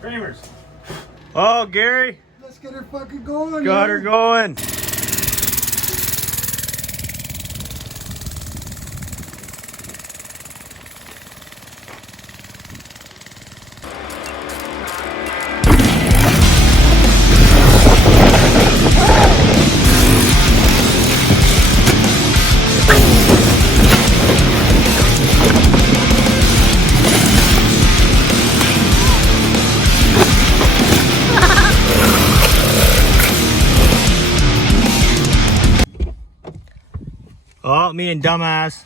Framers. Oh, Gary. Let's get her fucking going. Got her going. Oh, me and dumbass.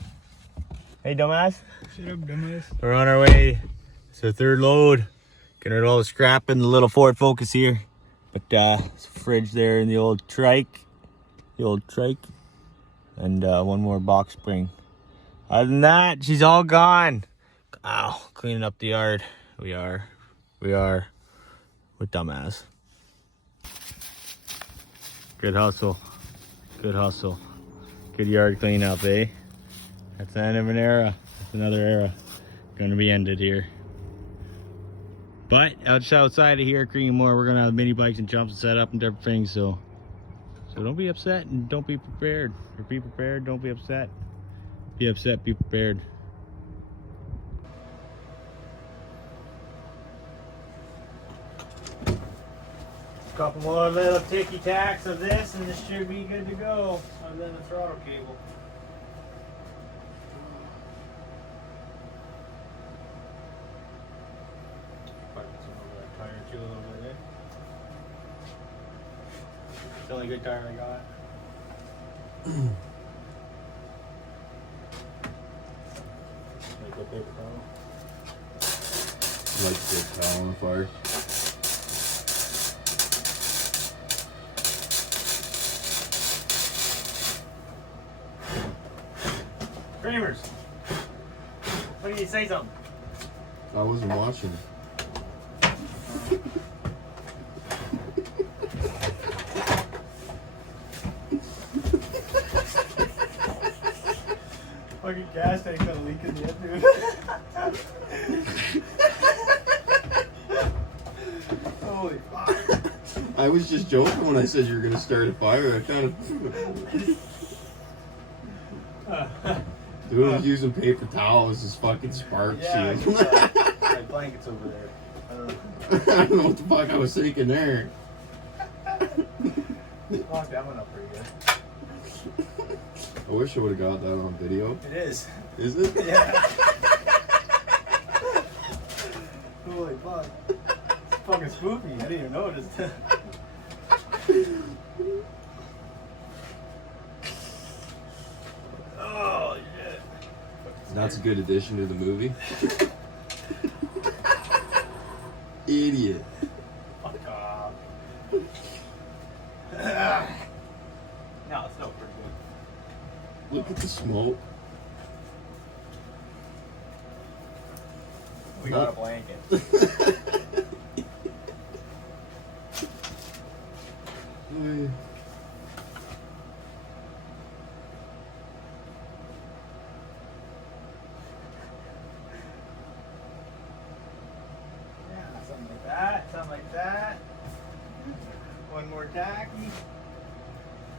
Hey, dumbass. Shut up, dumbass. We're on our way. It's the third load. Getting rid of all the scrap in the little Ford Focus here. But there's a fridge there in the old trike. And one more box spring. Other than that, she's all gone. Ow, cleaning up the yard. We are. With dumbass. Good hustle. Good yard cleanup, eh? That's the end of an era. That's another era. Gonna be ended here. But outside of here, Creedmoor, we're gonna have mini bikes and jumps and set up and different things. So don't be upset and don't be prepared. Or be prepared, don't be upset. Be upset, be prepared. Couple more little ticky tacks of this and this should be good to go. Other than the throttle cable. Tire too a little bit, eh? It's the only good tire I got. Make a paper towel. Like the towel on fire. Framers, what do you say something? I wasn't watching. Fucking gas tank got a leak in the end, dude. Holy fuck. I was just joking when I said you were gonna start a fire. I kind of. Dude was using paper towels as fucking sparks. Yeah, Dude. my blankets over there. I don't know. I don't know what the fuck I was thinking there. Fuck, that went up pretty good. I wish I would have got that on video. It is. Is it? Yeah. Holy fuck. It's fucking spooky. I didn't even notice. Oh, shit. That's a good addition to the movie. Idiot. Fuck off. No, it's still pretty good. Look at the smoke. We got a blanket. Something like that. One more tacky.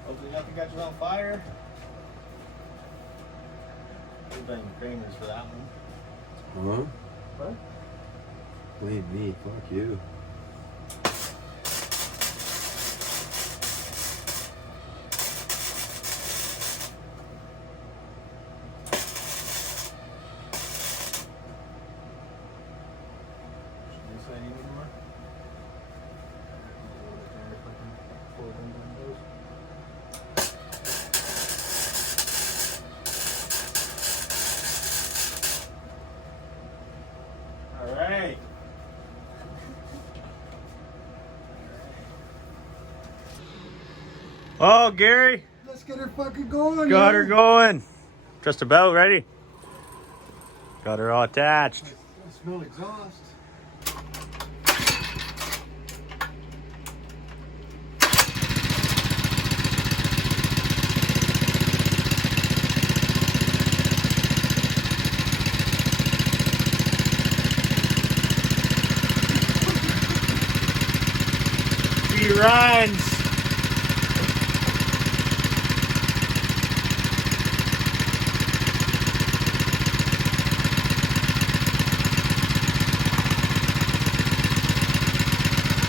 Hopefully nothing got you on fire. We've been Framers for that one. Huh? What? Blame me. Fuck you. Alright. Oh, Gary. Let's get her fucking going. Got her going. Just about ready. Got her all attached. I smell exhaust. she runs.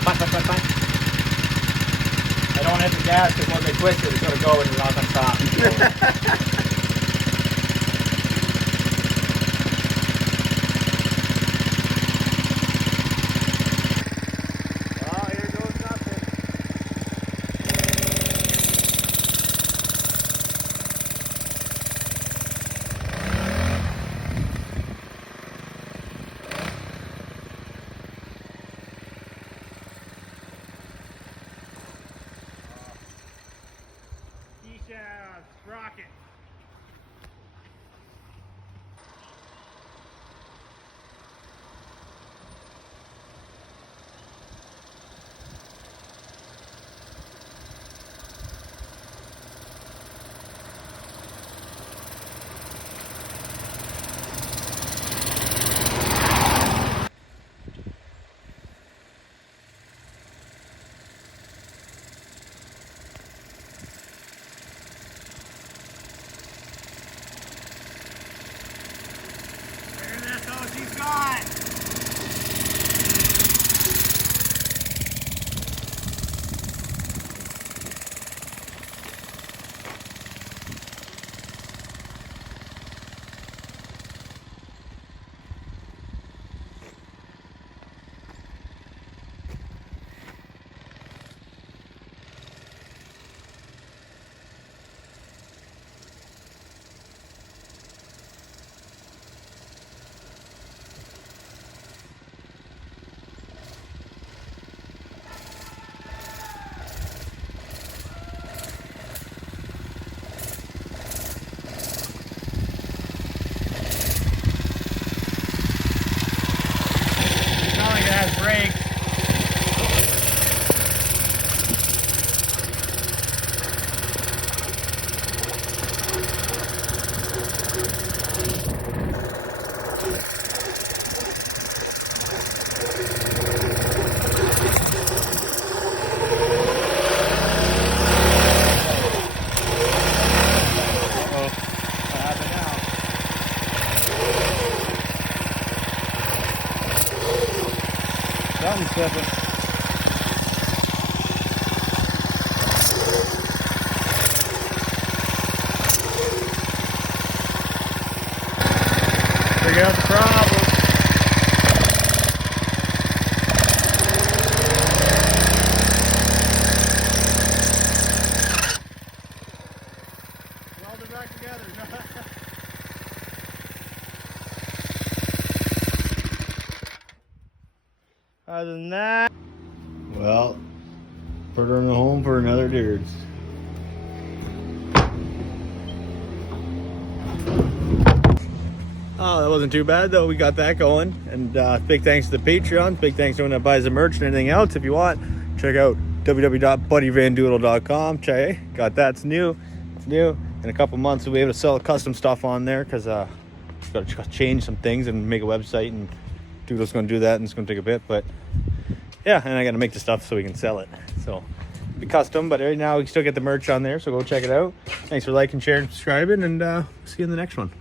Bye. I don't hit the gas because once I twist it, it's going to go and it's not going to stop. Well, here goes nothing. Rocket. She's gone. Brakes. Something's slipping. Figure out the problem. Weld it back together. Other than that, well, put her in the home for another dudes. Oh, that wasn't too bad though. We got that going, and big thanks to the Patreon. Big thanks to anyone that buys the merch and anything else. If you want, check out www.buddyvandoodle.com. Got that. It's new. In a couple months we'll be able to sell custom stuff on there because got to change some things and make a website, and Doodle's going to do that, and it's going to take a bit, but yeah, and I got to make the stuff so we can sell it. So it'll be custom, but right now we can still get the merch on there, so go check it out. Thanks for liking, sharing, subscribing, and see you in the next one.